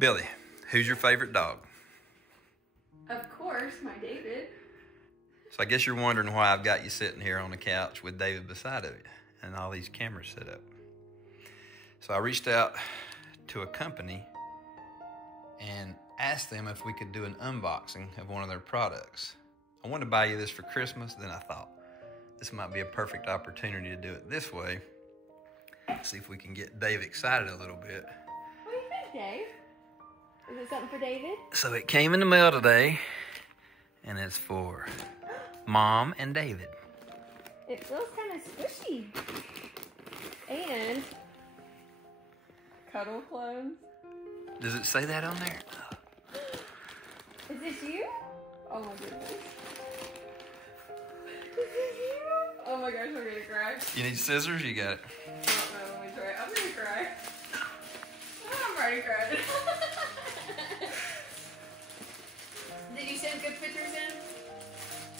Billy, who's your favorite dog? Of course, my David. So I guess you're wondering why I've got you sitting here on the couch with David beside of you and all these cameras set up. So I reached out to a company and asked them if we could do an unboxing of one of their products. I wanted to buy you this for Christmas, then I thought this might be a perfect opportunity to do it this way. See if we can get Dave excited a little bit. What do you think, Dave? Is it something for David? So it came in the mail today, and it's for Mom and David. It feels kind of squishy. And CuddleClones. Does it say that on there? Is this you? Oh my goodness. Is this you? Oh my gosh, I'm gonna cry. You need scissors? You got it. Let me try. I'm gonna cry. Oh, I'm already crying. Did you send good pictures in?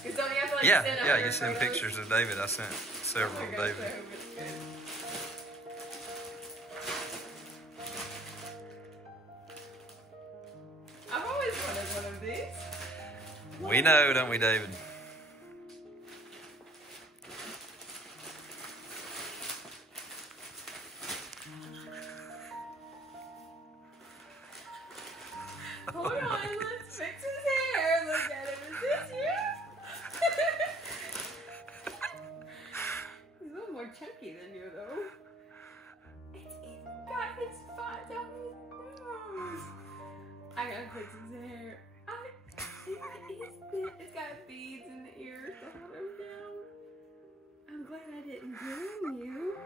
Because don't you have to like send Yeah, you send pictures of David. I sent several of David. I hope it's good. I've always wanted one of these. We know, don't we, David? Hold on, let's fix his hair. Look at him. Is this you? He's a little more chunky than you, though. It's even got his spots on his nose. I gotta fix his hair. It's got beads in the ears to hold him down. I'm glad I didn't ruin you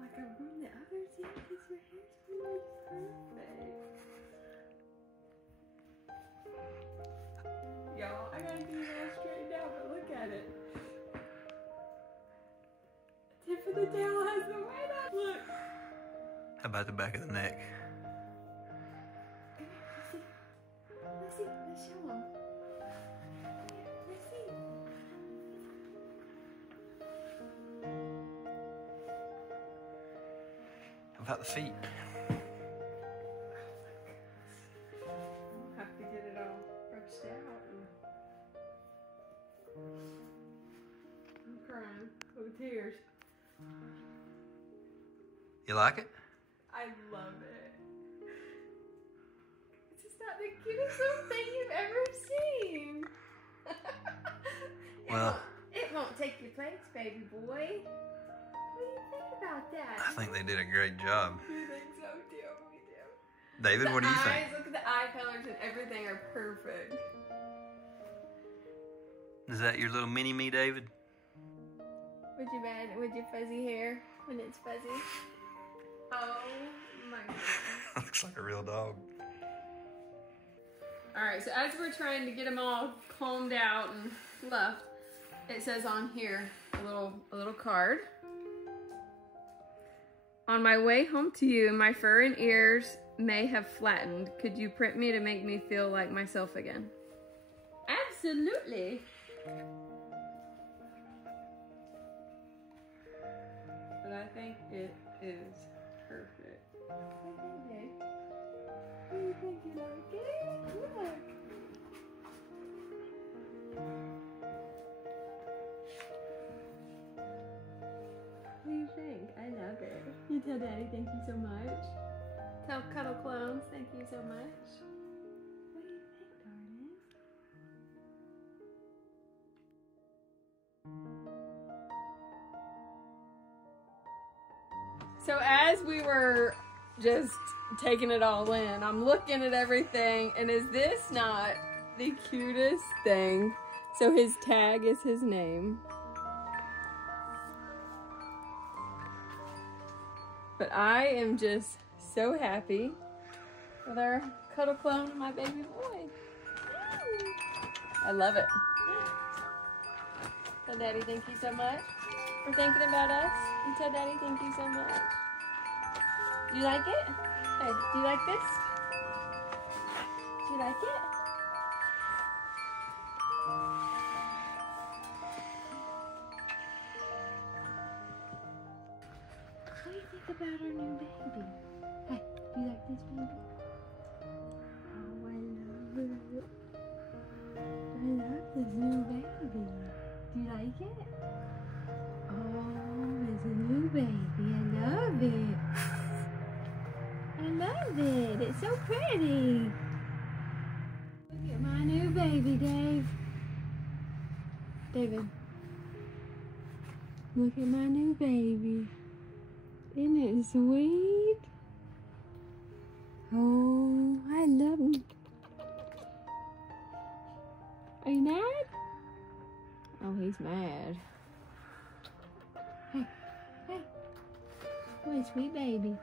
like I ruined the others. Yeah, because your hair's really perfect. Y'all, I gotta get it all straightened out, but look at it. The tip of the tail has the weight up. Look. How about the back of the neck? Let's see. Let's show them. Let's see. How about the feet? Have to get it all brushed out. I'm crying. Oh, tears. You like it? I love it. It's just not the cutest little thing you've ever seen. Well, it won't take your place, baby boy. What do you think about that? I think they did a great job. You think so too? We do. David, what do you think? Look at the eye colors and everything are perfect. Is that your little mini-me, David? Would you bad with your fuzzy hair when it's fuzzy? Oh my goodness. Looks like a real dog. Alright, so as we're trying to get them all combed out and fluffed, it says on here a little card. On my way home to you, my fur and ears may have flattened. Could you print me to make me feel like myself again? Absolutely. But I think it is perfect. Okay. What do you think? You like it? Look. What do you think? I love it. You tell Daddy thank you so much. Tell CuddleClones thank you so much. What do you think, darling? So as we were just taking it all in, I'm looking at everything, and is this not the cutest thing? So his tag is his name. But I am just so happy with our CuddleClone and my baby boy. I love it. Tell Daddy thank you so much for thinking about us. And tell Daddy thank you so much. Do you like it? Hey, do you like this? Do you like it? What do you think about our new baby? Hey, do you like this baby? Do you like it? Oh, there's a new baby. I love it. I love it. It's so pretty. Look at my new baby, Dave. David. Look at my new baby. Isn't it sweet? Oh, I love him. Are you mad? Oh, he's mad. Hey, hey. What a sweet baby.